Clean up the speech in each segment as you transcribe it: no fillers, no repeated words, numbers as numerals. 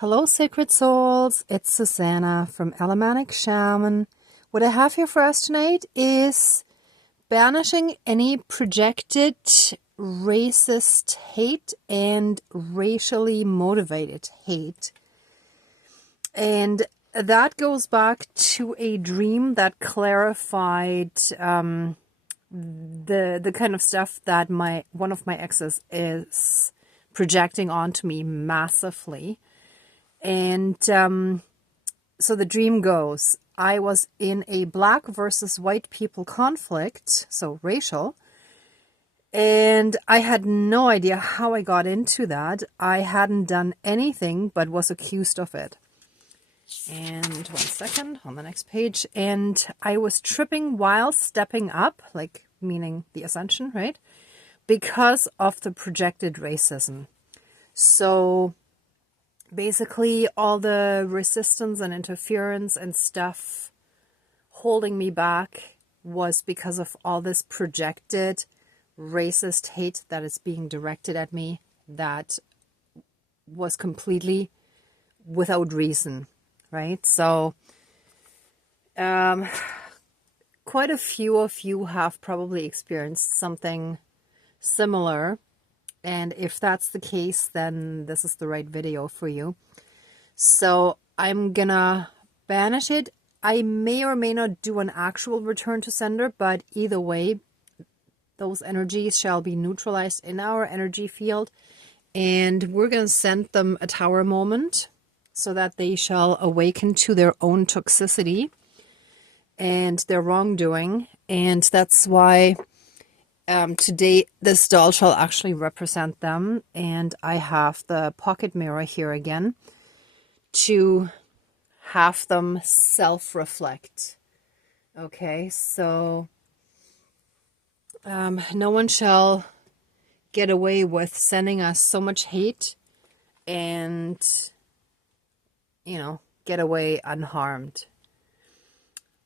Hello, sacred souls. It's Susanna from Alamatic Shaman. What I have here for us tonight is banishing any projected racist hate and racially motivated hate. And that goes back to a dream that clarified the kind of stuff that one of my exes is projecting onto me massively. And so the dream goes, I was in a black versus white people conflict, so racial, and I had no idea how I got into that. I hadn't done anything but was accused of it. And 1 second, on the next page, and I was tripping while stepping up, like meaning the ascension, right? Because of the projected racism. So basically, all the resistance and interference and stuff holding me back was because of all this projected racist hate that is being directed at me that was completely without reason, right? So quite a few of you have probably experienced something similar. And if that's the case, then this is the right video for you. So I'm gonna banish it. I may or may not do an actual return to sender, but either way, those energies shall be neutralized in our energy field. And we're gonna send them a tower moment so that they shall awaken to their own toxicity and their wrongdoing. And that's why today, this doll shall actually represent them, and I have the pocket mirror here again to have them self-reflect. Okay, so no one shall get away with sending us so much hate and, get away unharmed.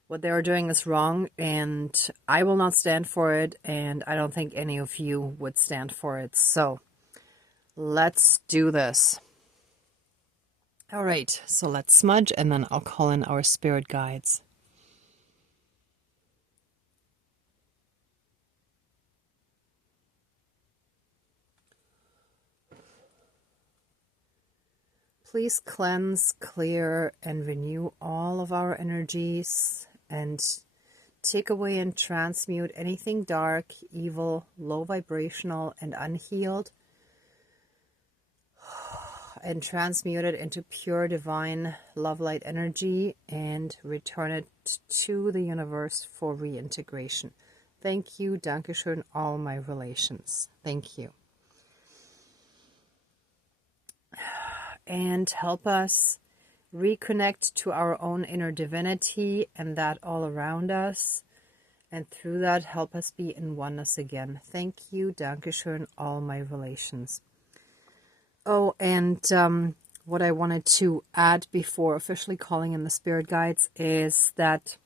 What they are doing is wrong, and I will not stand for it, and I don't think any of you would stand for it. So let's do this. All right, so let's smudge, and then I'll call in our spirit guides. Please cleanse, clear, and renew all of our energies and take away and transmute anything dark, evil, low vibrational, and unhealed, and transmute it into pure divine love light energy and return it to the universe for reintegration. Thank you, Dankeschön, all my relations. Thank you. And help us reconnect to our own inner divinity and that all around us. And through that, help us be in oneness again. Thank you, Dankeschön, all my relations. Oh, and what I wanted to add before officially calling in the spirit guides is that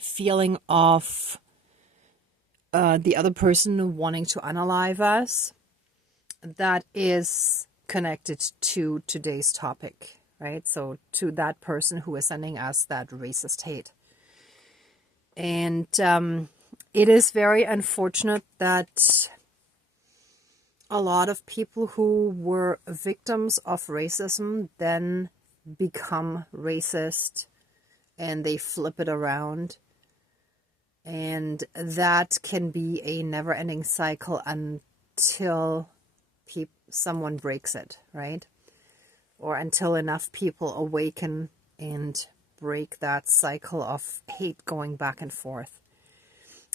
feeling of the other person wanting to unalive us, that is connected to today's topic, right? So to that person who is sending us that racist hate. And it is very unfortunate that a lot of people who were victims of racism then become racist and they flip it around. And that can be a never-ending cycle until someone breaks it, right? Or until enough people awaken and break that cycle of hate going back and forth.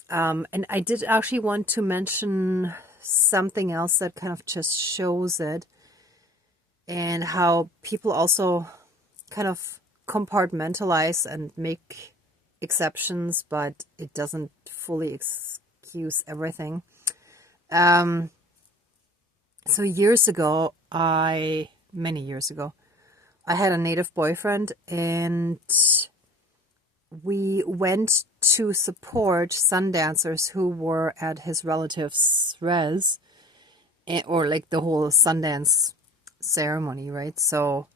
And I did actually want to mention something else that kind of just shows it, and how people also kind of compartmentalize and make exceptions, but it doesn't fully excuse everything. So many years ago, I had a native boyfriend, and we went to support sun dancers who were at his relative's res, or like the whole Sundance ceremony, right? So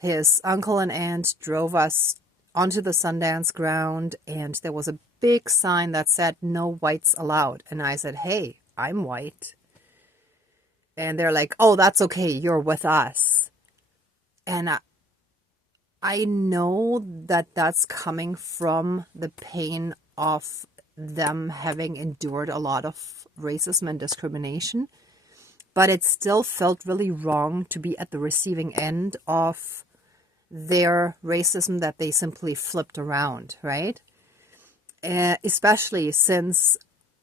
his uncle and aunt drove us onto the Sundance ground, and there was a big sign that said no whites allowed. And I said, hey, I'm white. And they're like, oh, that's okay, you're with us. And I know that that's coming from the pain of them having endured a lot of racism and discrimination, but it still felt really wrong to be at the receiving end of their racism that they simply flipped around, right? Especially since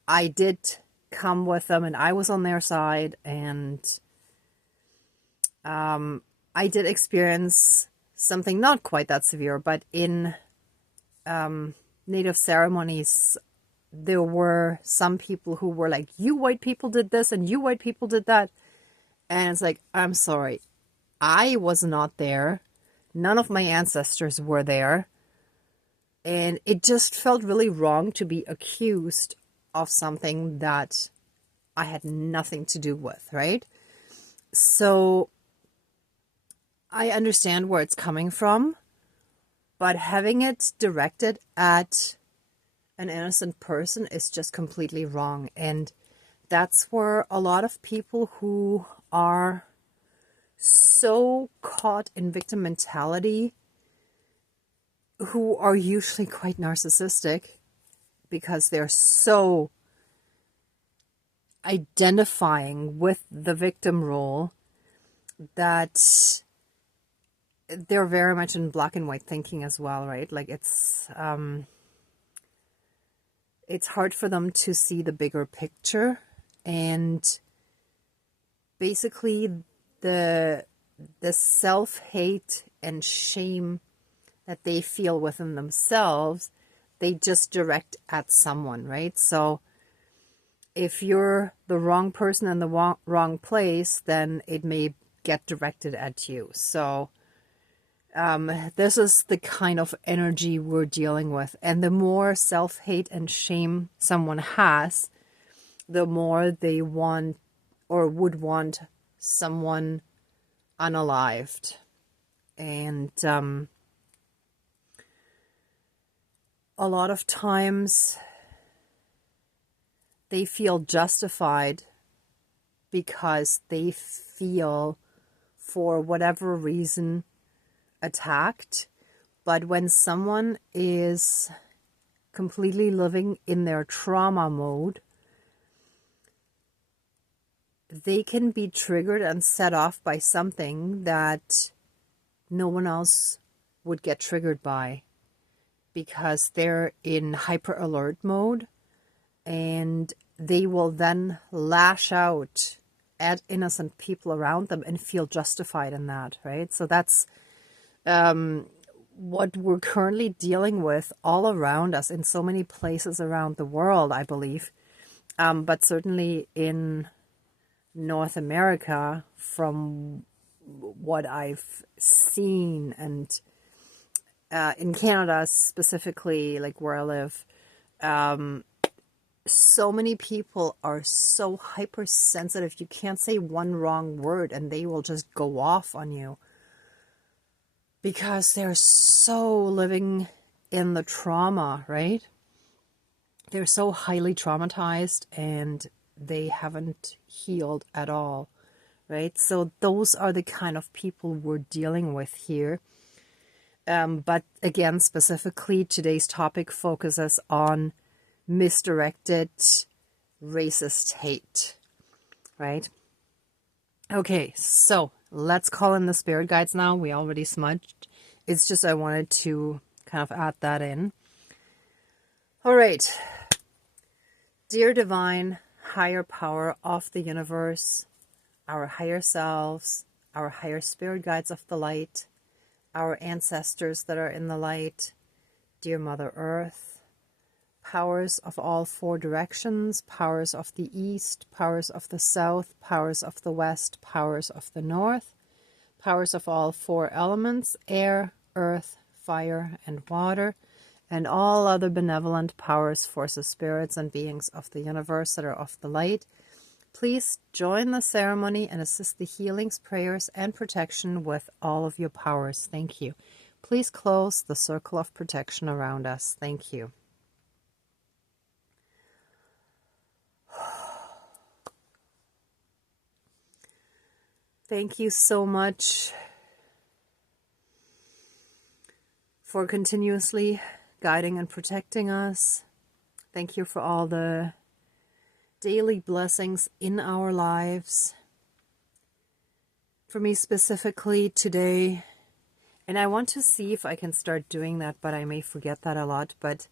I did come with them and I was on their side, and I did experience something not quite that severe, but in Native ceremonies, there were some people who were like, you white people did this and you white people did that. And it's like, I'm sorry, I was not there. None of my ancestors were there. And it just felt really wrong to be accused of something that I had nothing to do with, right? So I understand where it's coming from, but having it directed at an innocent person is just completely wrong. And that's where a lot of people who are so caught in victim mentality, who are usually quite narcissistic because they're so identifying with the victim role, that they're very much in black and white thinking as well, right? Like it's hard for them to see the bigger picture, and basically the self-hate and shame that they feel within themselves, they just direct at someone, right? So if you're the wrong person in the wrong place, then it may get directed at you. So this is the kind of energy we're dealing with. And the more self-hate and shame someone has, the more they want or would want someone unalived. And a lot of times they feel justified because they feel, for whatever reason, attacked. But when someone is completely living in their trauma mode, they can be triggered and set off by something that no one else would get triggered by, because they're in hyper alert mode, and they will then lash out at innocent people around them and feel justified in that, right? So that's what we're currently dealing with all around us in so many places around the world, I believe. But certainly in North America, from what I've seen, and in Canada specifically, like where I live, so many people are so hypersensitive. You can't say one wrong word and they will just go off on you, because they're so living in the trauma, right? They're so highly traumatized and they haven't healed at all, right? So those are the kind of people we're dealing with here. But again, specifically, today's topic focuses on misdirected racist hate, right? Okay, so let's call in the spirit guides now. We already smudged. It's just I wanted to kind of add that in. All right. Dear divine higher power of the universe, our higher selves, our higher spirit guides of the light, our ancestors that are in the light, dear Mother Earth, powers of all four directions, powers of the east, powers of the south, powers of the west, powers of the north, powers of all four elements, air, earth, fire, and water, and all other benevolent powers, forces, spirits, and beings of the universe that are of the light, please join the ceremony and assist the healings, prayers, and protection with all of your powers. Thank you. Please close the circle of protection around us. Thank you. Thank you so much for continuously guiding and protecting us. Thank you for all the daily blessings in our lives. For me specifically today, and I want to see if I can start doing that, but I may forget that a lot. But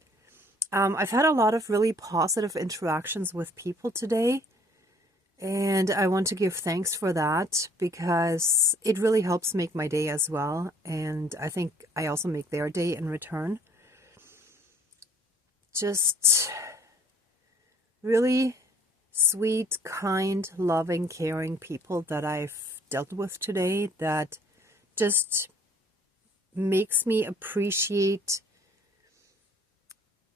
I've had a lot of really positive interactions with people today. And I want to give thanks for that because it really helps make my day as well. And I think I also make their day in return. Just really sweet, kind, loving, caring people that I've dealt with today that just makes me appreciate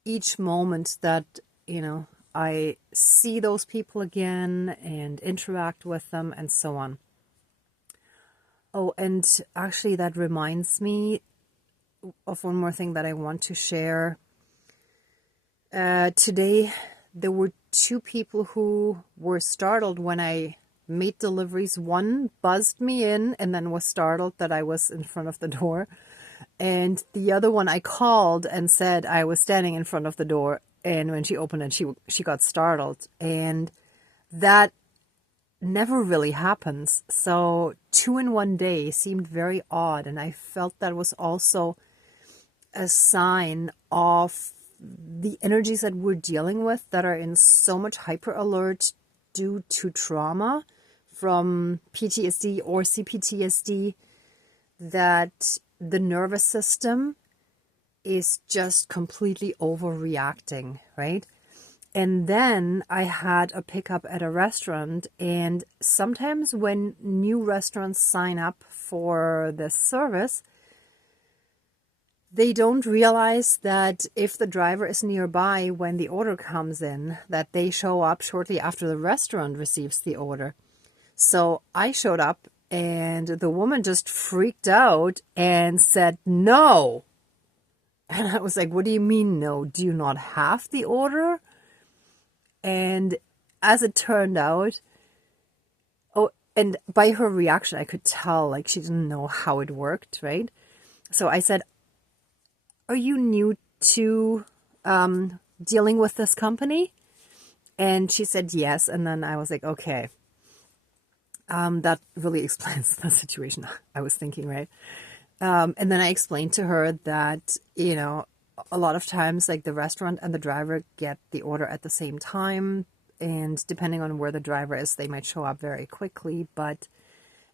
each moment that, I see those people again and interact with them and so on. Oh, and actually that reminds me of one more thing that I want to share. Today, there were two people who were startled when I made deliveries. One buzzed me in and then was startled that I was in front of the door. And the other one I called and said I was standing in front of the door. And when she opened it, she got startled. And that never really happens. So 2 in one day seemed very odd. And I felt that was also a sign of the energies that we're dealing with that are in so much hyper alert due to trauma from PTSD or CPTSD, that the nervous system is just completely overreacting, right? And then I had a pickup at a restaurant, and sometimes when new restaurants sign up for this service, they don't realize that if the driver is nearby when the order comes in, that they show up shortly after the restaurant receives the order. So I showed up and the woman just freaked out and said, "No." And I was like, "What do you mean, no? Do you not have the order?" And as it turned out, and by her reaction, I could tell, like, she didn't know how it worked, right? So I said, "Are you new to dealing with this company?" And she said yes. And then I was like, okay, that really explains the situation I was thinking, right? And then I explained to her that, a lot of times, like, the restaurant and the driver get the order at the same time. And depending on where the driver is, they might show up very quickly. But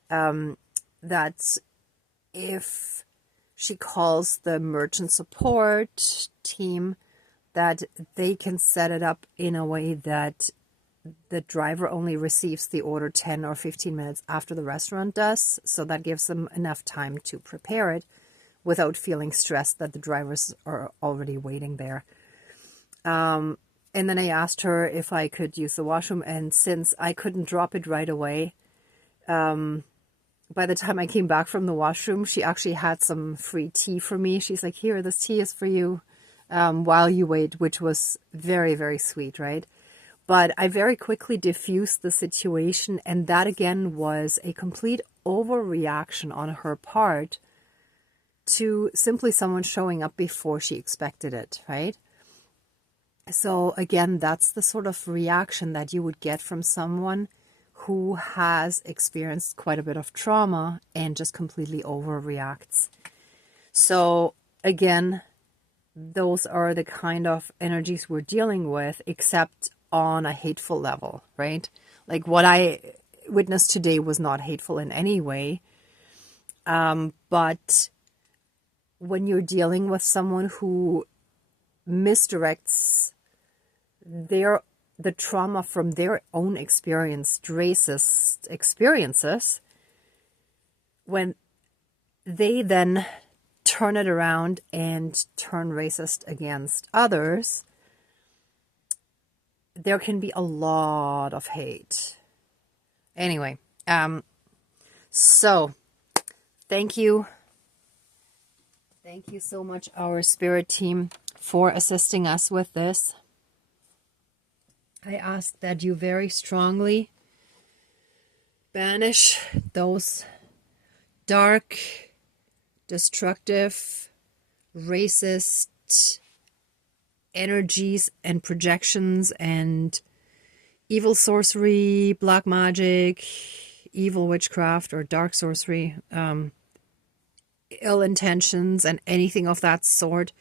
that if she calls the merchant support team, that they can set it up in a way that the driver only receives the order 10 or 15 minutes after the restaurant does. So that gives them enough time to prepare it without feeling stressed that the drivers are already waiting there. And then I asked her if I could use the washroom. And since I couldn't drop it right away, by the time I came back from the washroom, she actually had some free tea for me. She's like, "Here, this tea is for you while you wait," which was very, very sweet, right? But I very quickly diffused the situation, and that again was a complete overreaction on her part to simply someone showing up before she expected it, right? So again, that's the sort of reaction that you would get from someone who has experienced quite a bit of trauma and just completely overreacts. So again, those are the kind of energies we're dealing with, except on a hateful level, right? Like what I witnessed today was not hateful in any way. But when you're dealing with someone who misdirects the trauma from their own experienced racist experiences, when they then turn it around and turn racist against others, there can be a lot of hate, Anyway, so thank you. Thank you so much, our spirit team, for assisting us with this. I ask that you very strongly banish those dark, destructive, racist energies and projections and evil sorcery, black magic, evil witchcraft or dark sorcery, ill intentions and anything of that sort,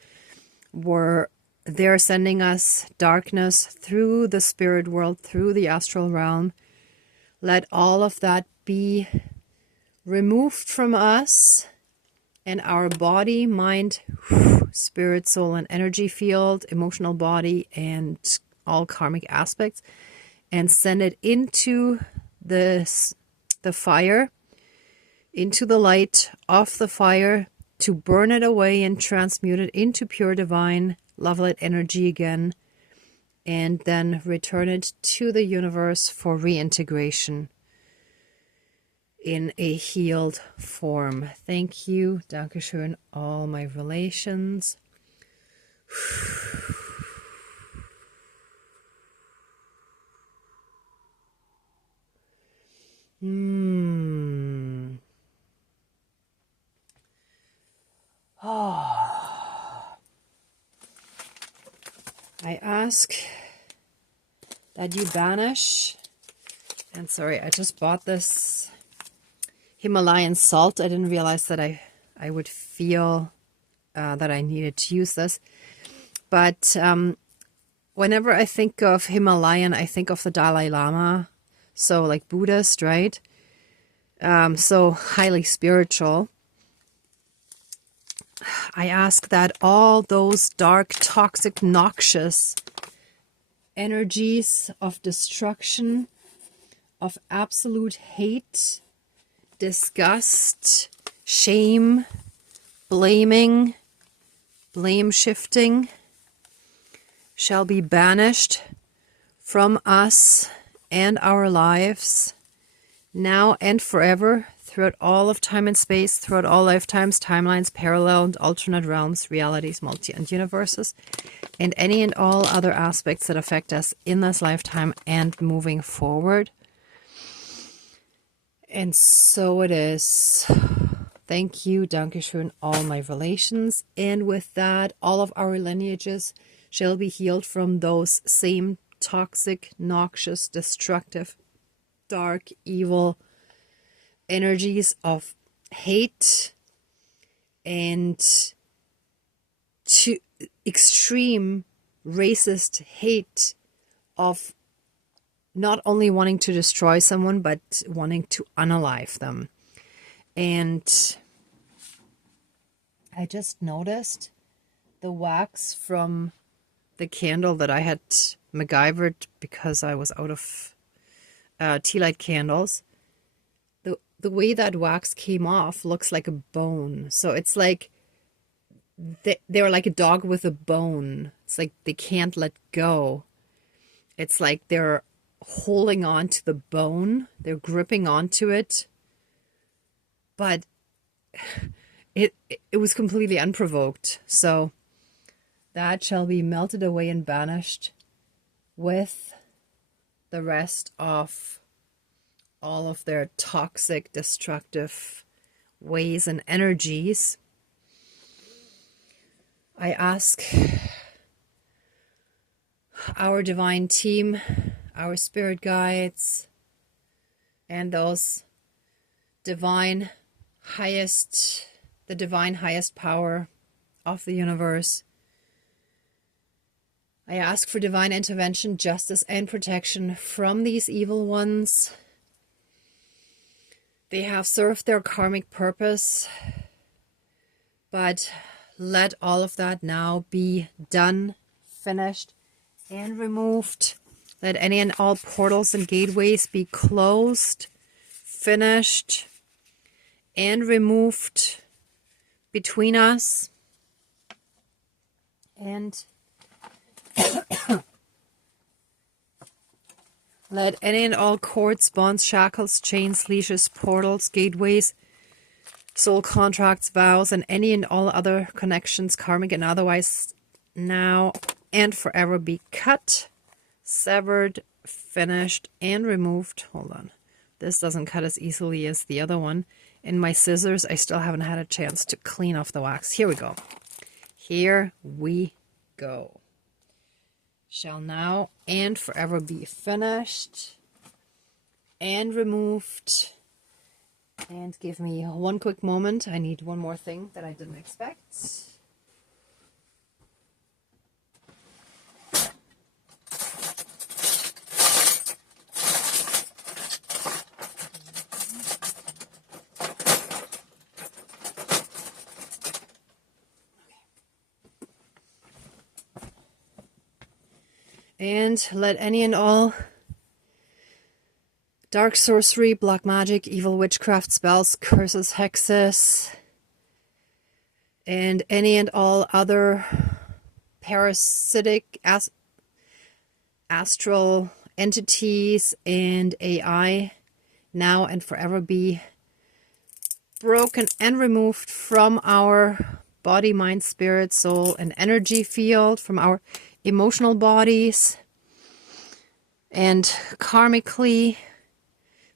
where they're sending us darkness through the spirit world, through the astral realm. Let all of that be removed from us and our body, mind, spirit, soul, and energy field, emotional body, and all karmic aspects, and send it into the fire, into the light of the fire, to burn it away and transmute it into pure divine love light energy again, and then return it to the universe for reintegration in a healed form. Thank you. Dankeschön, all my relations. I ask that you banish, and sorry, I just bought this Himalayan salt. I didn't realize that I would feel that I needed to use this. But whenever I think of Himalayan, I think of the Dalai Lama. So like Buddhist, right? So highly spiritual. I ask that all those dark, toxic, noxious energies of destruction, of absolute hate, disgust, shame, blaming, blame shifting, shall be banished from us and our lives now and forever, throughout all of time and space, throughout all lifetimes, timelines, parallel and alternate realms, realities, multi and universes, and any and all other aspects that affect us in this lifetime and moving forward. And so it is. Thank you, Dankeschön, all my relations. And with that, all of our lineages shall be healed from those same toxic, noxious, destructive, dark, evil energies of hate and to extreme racist hate of not only wanting to destroy someone, but wanting to unalive them. And I just noticed the wax from the candle that I had MacGyvered because I was out of tea light candles. The way that wax came off looks like a bone. So it's like they're like a dog with a bone. It's like they can't let go. It's like they're holding on to the bone. They're gripping onto it. But it was completely unprovoked. So that shall be melted away and banished with the rest of all of their toxic, destructive ways and energies. I ask our divine team, our spirit guides, and those divine highest, the divine highest power of the universe. I ask for divine intervention, justice, and protection from these evil ones. They have served their karmic purpose, but let all of that now be done, finished, and removed. Let any and all portals and gateways be closed, finished, and removed between us and Let any and all cords, bonds, shackles, chains, leashes, portals, gateways, soul contracts, vows, and any and all other connections, karmic and otherwise, now and forever be cut, severed, finished, and removed. Hold on. This doesn't cut as easily as the other one. In my scissors, I still haven't had a chance to clean off the wax. Here we go. Here we go. Shall now and forever be finished and removed. And give me one quick moment. I need one more thing that I didn't expect. And let any and all dark sorcery, black magic, evil witchcraft, spells, curses, hexes, and any and all other parasitic astral entities and AI now and forever be broken and removed from our body, mind, spirit, soul, and energy field, from our emotional bodies, and karmically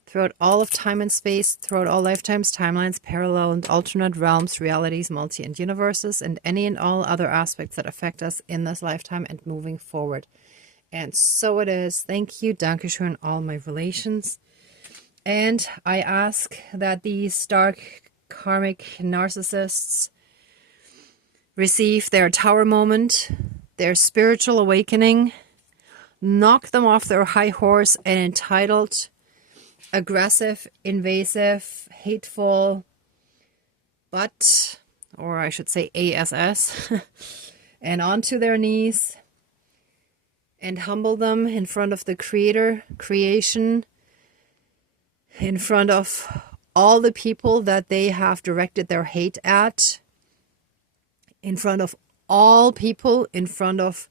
throughout all of time and space, throughout all lifetimes, timelines, parallel and alternate realms, realities, multi and universes, and any and all other aspects that affect us in this lifetime and moving forward. And so it is. Thank you, Dankeschön, all my relations. And I ask that these dark karmic narcissists receive their tower moment, their spiritual awakening, knock them off their high horse and entitled, aggressive, invasive, hateful, but, or I should say ASS, and onto their knees and humble them in front of the Creator, creation, in front of all the people that they have directed their hate at, in front of all people, in front of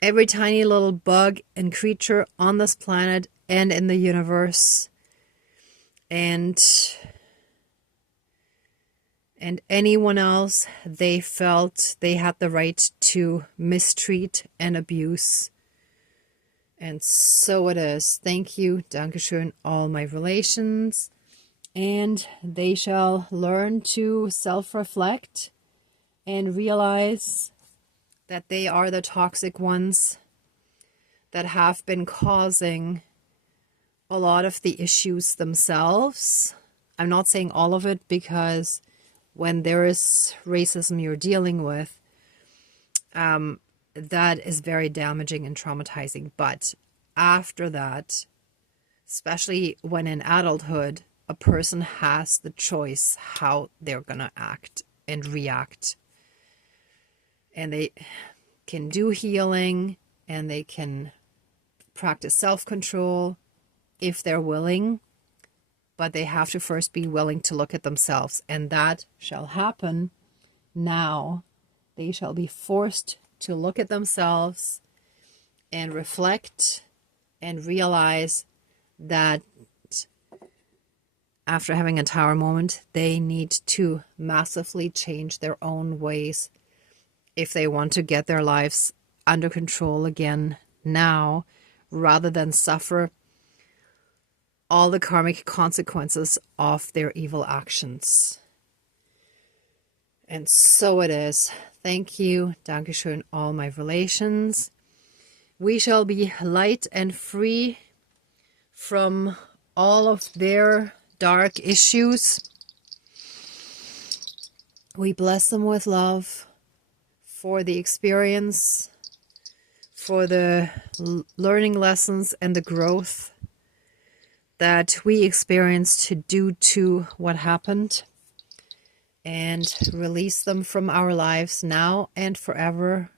every tiny little bug and creature on this planet and in the universe, and anyone else they felt they had the right to mistreat and abuse. And so it is. Thank you, Dankeschön, all my relations. And they shall learn to self-reflect and realize that they are the toxic ones that have been causing a lot of the issues themselves. I'm not saying all of it, because when there is racism you're dealing with, that is very damaging and traumatizing. But after that, especially when in adulthood, a person has the choice how they're going to act and react. And they can do healing, and they can practice self-control if they're willing, but they have to first be willing to look at themselves, and that shall happen now. They shall be forced to look at themselves and reflect and realize that after having a tower moment, they need to massively change their own ways if they want to get their lives under control again now, rather than suffer all the karmic consequences of their evil actions. And so it is. Thank you, Dankeschön, all my relations. We shall be light and free from all of their dark issues. We bless them with love for the experience, for the learning lessons and the growth that we experienced due to what happened, and release them from our lives now and forever,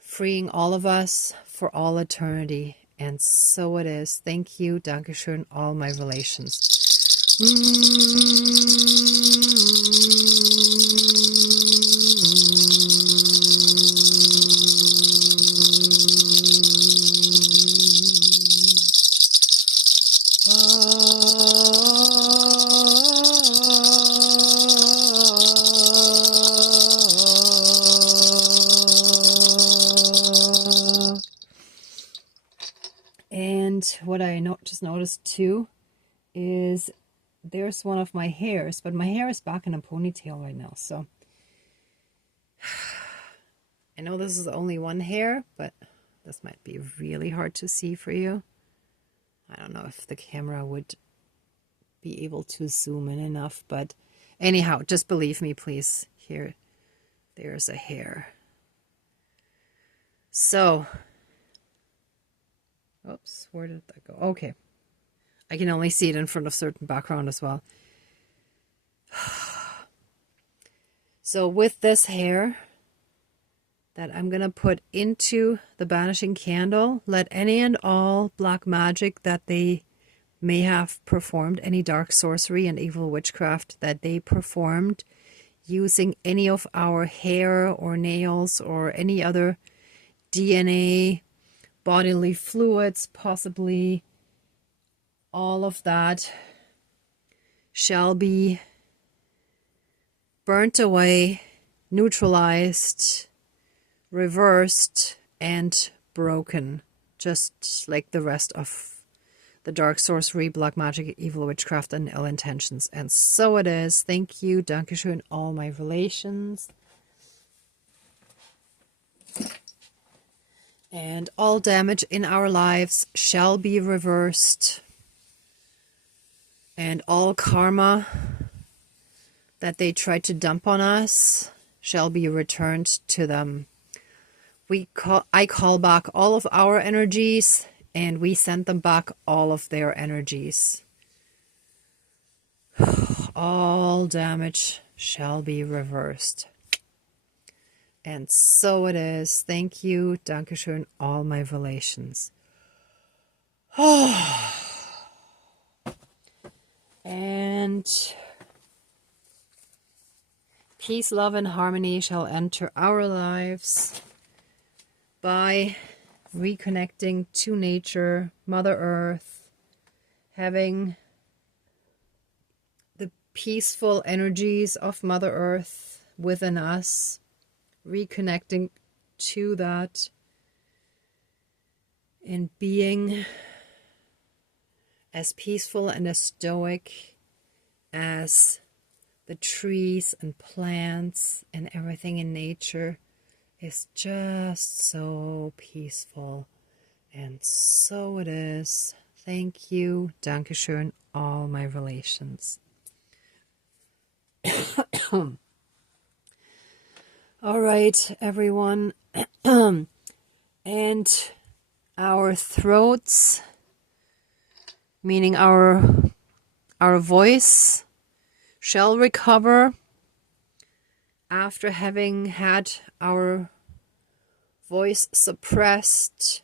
freeing all of us for all eternity. And so it is. Thank you, Dankeschön, all my relations. what I just noticed too is there's one of my hairs, but my hair is back in a ponytail right now. So I know this is only one hair, but this might be really hard to see for you. I don't know if the camera would be able to zoom in enough, but anyhow, just believe me, please. Here, there's a hair. So, oops, where did that go? Okay. I can only see it in front of certain background as well. So with this hair that I'm going to put into the banishing candle, let any and all black magic that they may have performed, any dark sorcery and evil witchcraft that they performed using any of our hair or nails or any other DNA, bodily fluids, possibly all of that shall be burnt away, neutralized, reversed, and broken, just like the rest of the dark sorcery, black magic, evil witchcraft, and ill intentions. And so it is. Thank you. Dankeschön, all my relations. And all damage in our lives shall be reversed. And all karma that they tried to dump on us shall be returned to them. I call back all of our energies, and we send them back all of their energies. All damage shall be reversed. And so it is. Thank you. Dankeschön, all my relations. And peace, love, and harmony shall enter our lives by reconnecting to nature, Mother Earth, having the peaceful energies of Mother Earth within us, reconnecting to that, and being as peaceful and as stoic as the trees and plants and everything in nature is just so peaceful. And so it is. Thank you. Dankeschön, all my relations. All right, everyone. And our throats, meaning our voice, shall recover after having had our voice suppressed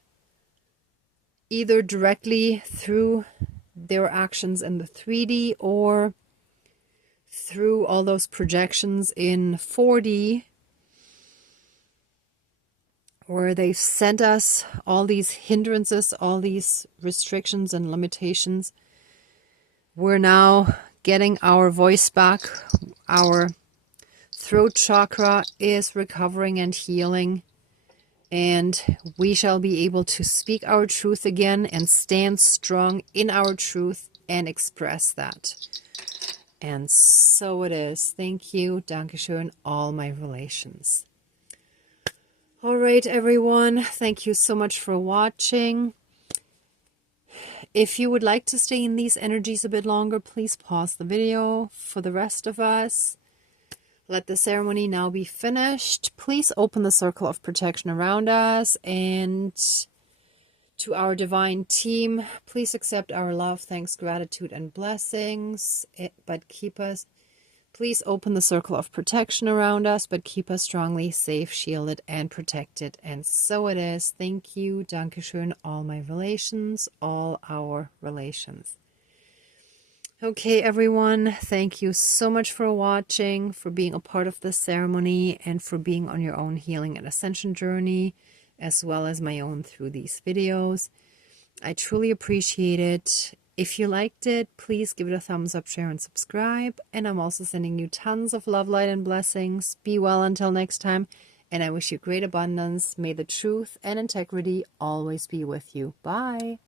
either directly through their actions in the 3D or through all those projections in 4D, where they've sent us all these hindrances, all these restrictions and limitations. We're now getting our voice back. Our throat chakra is recovering and healing, and we shall be able to speak our truth again and stand strong in our truth and express that. And so it is. Thank you. Dankeschön, all my relations. All right, everyone. Thank you so much for watching. If you would like to stay in these energies a bit longer, please pause the video. For the rest of us, let the ceremony now be finished. Please open the circle of protection around us. And to our divine team, please accept our love, thanks, gratitude, and blessings. Please open the circle of protection around us, but keep us strongly safe, shielded, and protected. And so it is. Thank you. Dankeschön, all my relations, all our relations. Okay, everyone. Thank you so much for watching, for being a part of this ceremony, and for being on your own healing and ascension journey, as well as my own through these videos. I truly appreciate it. If you liked it, please give it a thumbs up, share, and subscribe. And I'm also sending you tons of love, light, and blessings. Be well until next time. And I wish you great abundance. May the truth and integrity always be with you. Bye.